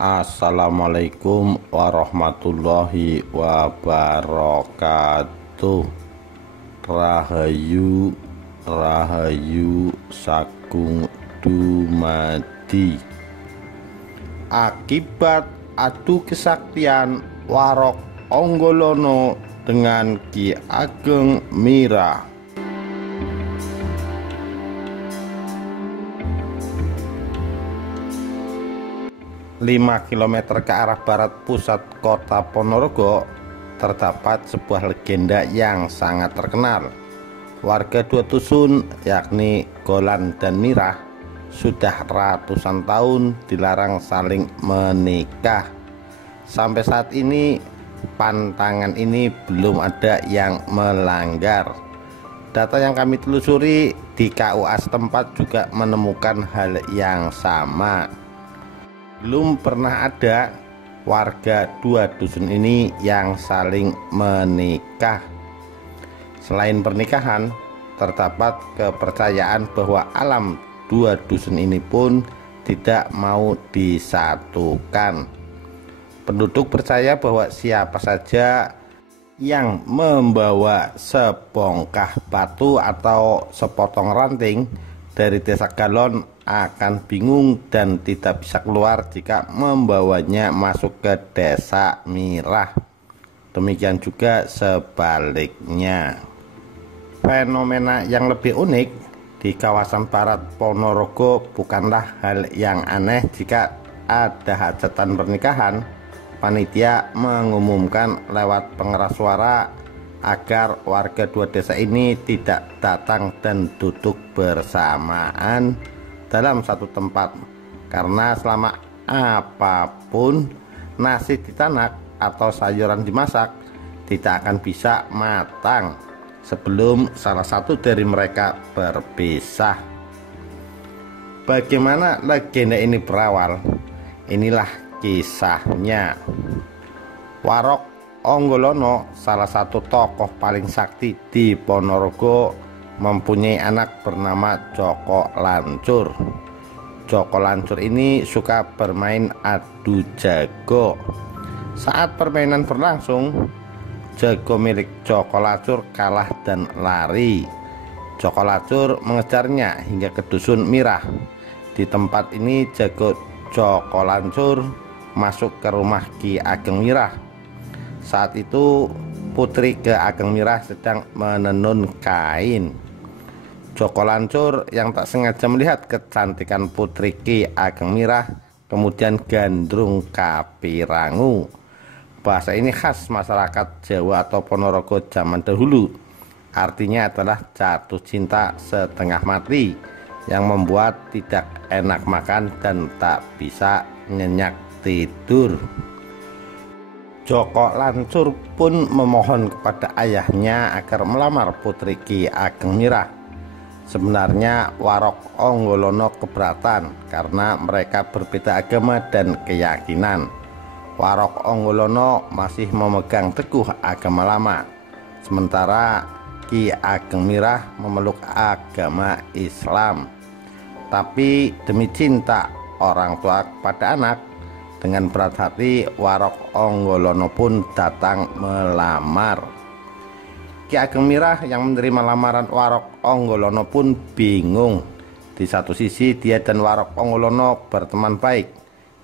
Assalamualaikum warahmatullahi wabarakatuh. Rahayu Rahayu Sagung dumadi. Akibat adu kesaktian Warok Anggolana dengan Ki Ageng Mirah. 5 km ke arah barat pusat kota Ponorogo terdapat sebuah legenda yang sangat terkenal. Warga dua dusun yakni Golan dan Mirah sudah ratusan tahun dilarang saling menikah. Sampai saat ini pantangan ini belum ada yang melanggar. Data yang kami telusuri di KUA setempat juga menemukan hal yang sama. Belum pernah ada warga dua dusun ini yang saling menikah. Selain pernikahan, terdapat kepercayaan bahwa alam dua dusun ini pun tidak mau disatukan. Penduduk percaya bahwa siapa saja yang membawa sebongkah batu atau sepotong ranting dari desa Galon akan bingung dan tidak bisa keluar jika membawanya masuk ke desa Mirah. Demikian juga sebaliknya. Fenomena yang lebih unik di kawasan barat Ponorogo bukanlah hal yang aneh jika ada hajatan pernikahan, panitia mengumumkan lewat pengeras suara agar warga dua desa ini tidak datang dan duduk bersamaan dalam satu tempat, karena selama apapun nasi ditanak atau sayuran dimasak tidak akan bisa matang sebelum salah satu dari mereka berpisah. Bagaimana legenda ini berawal? Inilah kisahnya. Warok Anggolana, salah satu tokoh paling sakti di Ponorogo, mempunyai anak bernama Joko Lancur. Joko Lancur ini suka bermain adu jago. Saat permainan berlangsung, jago milik Joko Lancur kalah dan lari. Joko Lancur mengejarnya hingga ke dusun Mirah. Di tempat ini jago Joko Lancur masuk ke rumah Ki Ageng Mirah. Saat itu putri Ki Ageng Mirah sedang menenun kain. Joko Lancur yang tak sengaja melihat kecantikan putri Ki Ageng Mirah kemudian gandrung kapirangu. Bahasa ini khas masyarakat Jawa atau Ponorogo zaman dahulu. Artinya adalah jatuh cinta setengah mati yang membuat tidak enak makan dan tak bisa nyenyak tidur. Joko Lancur pun memohon kepada ayahnya agar melamar putri Ki Ageng Mirah. Sebenarnya Warok Anggolana keberatan karena mereka berbeda agama dan keyakinan. Warok Anggolana masih memegang teguh agama lama, sementara Ki Ageng Mirah memeluk agama Islam. Tapi demi cinta orang tua kepada anak, dengan berat hati Warok Anggolana pun datang melamar. Ki Ageng Mirah yang menerima lamaran Warok Anggolana pun bingung. Di satu sisi dia dan Warok Anggolana berteman baik,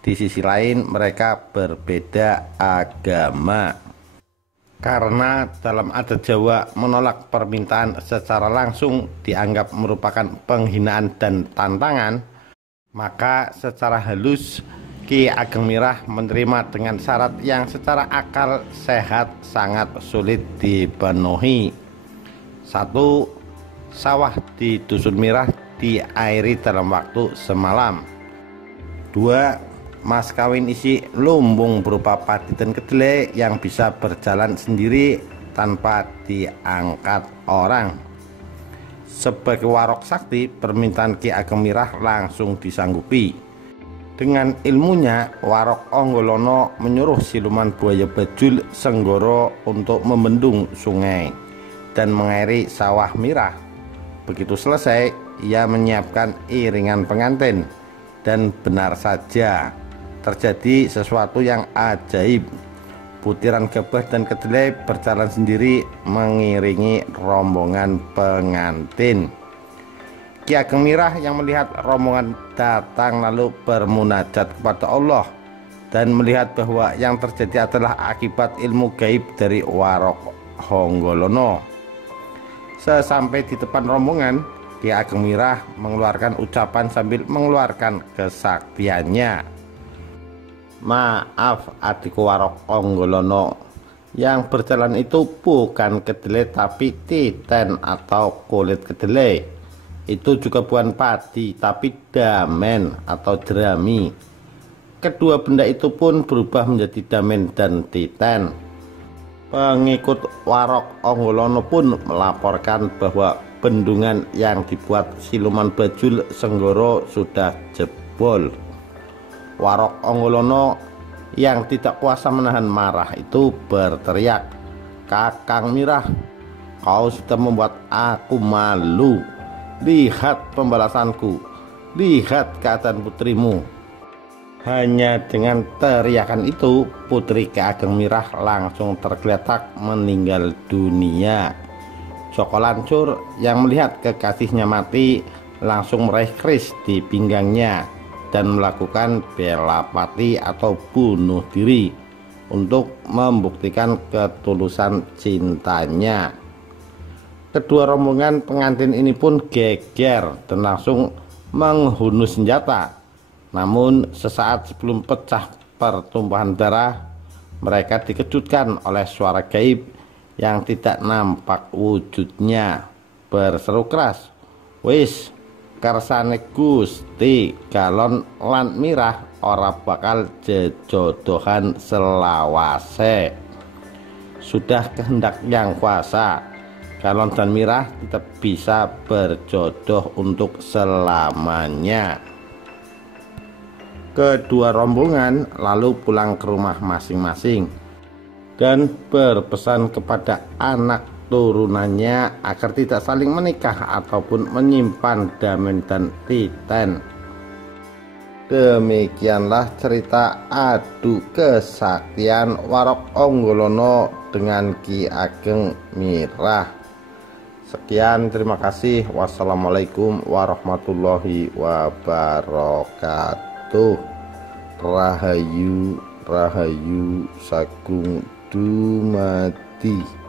di sisi lain mereka berbeda agama. Karena dalam adat Jawa menolak permintaan secara langsung dianggap merupakan penghinaan dan tantangan, maka secara halus Ki Ageng Mirah menerima dengan syarat yang secara akal sehat sangat sulit dipenuhi. 1. Sawah di dusun Mirah diairi dalam waktu semalam. 2. Mas kawin isi lumbung berupa padi dan kedelai yang bisa berjalan sendiri tanpa diangkat orang. Sebagai warok sakti, permintaan Ki Ageng Mirah langsung disanggupi. Dengan ilmunya, Warok Anggolana menyuruh siluman buaya Bajul Senggoro untuk membendung sungai dan mengairi sawah Mirah. Begitu selesai, ia menyiapkan iringan pengantin, dan benar saja terjadi sesuatu yang ajaib. Butiran gabah dan kedelai berjalan sendiri mengiringi rombongan pengantin. Ki Ageng Mirah yang melihat rombongan datang lalu bermunajat kepada Allah dan melihat bahwa yang terjadi adalah akibat ilmu gaib dari Warok Honggolono. Sesampai di depan rombongan, Ki Ageng Mirah mengeluarkan ucapan sambil mengeluarkan kesaktiannya. Maaf adikku Warok Honggolono, yang berjalan itu bukan kedelai tapi titen atau kulit kedelai. Itu juga bukan padi tapi damen atau jerami. Kedua benda itu pun berubah menjadi damen dan titen. Pengikut Warok Honggolono pun melaporkan bahwa bendungan yang dibuat siluman Bajul Senggoro sudah jebol. Warok Honggolono yang tidak kuasa menahan marah itu berteriak, "Kakang Mirah, kau sudah membuat aku malu. Lihat pembalasanku, lihat keadaan putrimu." Hanya dengan teriakan itu, putri Ki Ageng Mirah langsung tergeletak meninggal dunia. Joko Lancur yang melihat kekasihnya mati langsung meraih keris di pinggangnya dan melakukan bela pati atau bunuh diri untuk membuktikan ketulusan cintanya. Kedua rombongan pengantin ini pun geger dan langsung menghunus senjata. Namun sesaat sebelum pecah pertumpahan darah, mereka dikejutkan oleh suara gaib yang tidak nampak wujudnya berseru keras, "Wis kersane Gusti Galon lan Mirah ora bakal jejodohan selawase. Sudah kehendak Yang Kuasa, Galon dan Mirah tetap bisa berjodoh untuk selamanya." Kedua rombongan lalu pulang ke rumah masing-masing dan berpesan kepada anak turunannya agar tidak saling menikah ataupun menyimpan damen dan titen. Demikianlah cerita adu kesaktian Warok Honggolono dengan Ki Ageng Mirah. Sekian, terima kasih. Wassalamualaikum warahmatullahi wabarakatuh. Rahayu Rahayu Sagung Dumadi.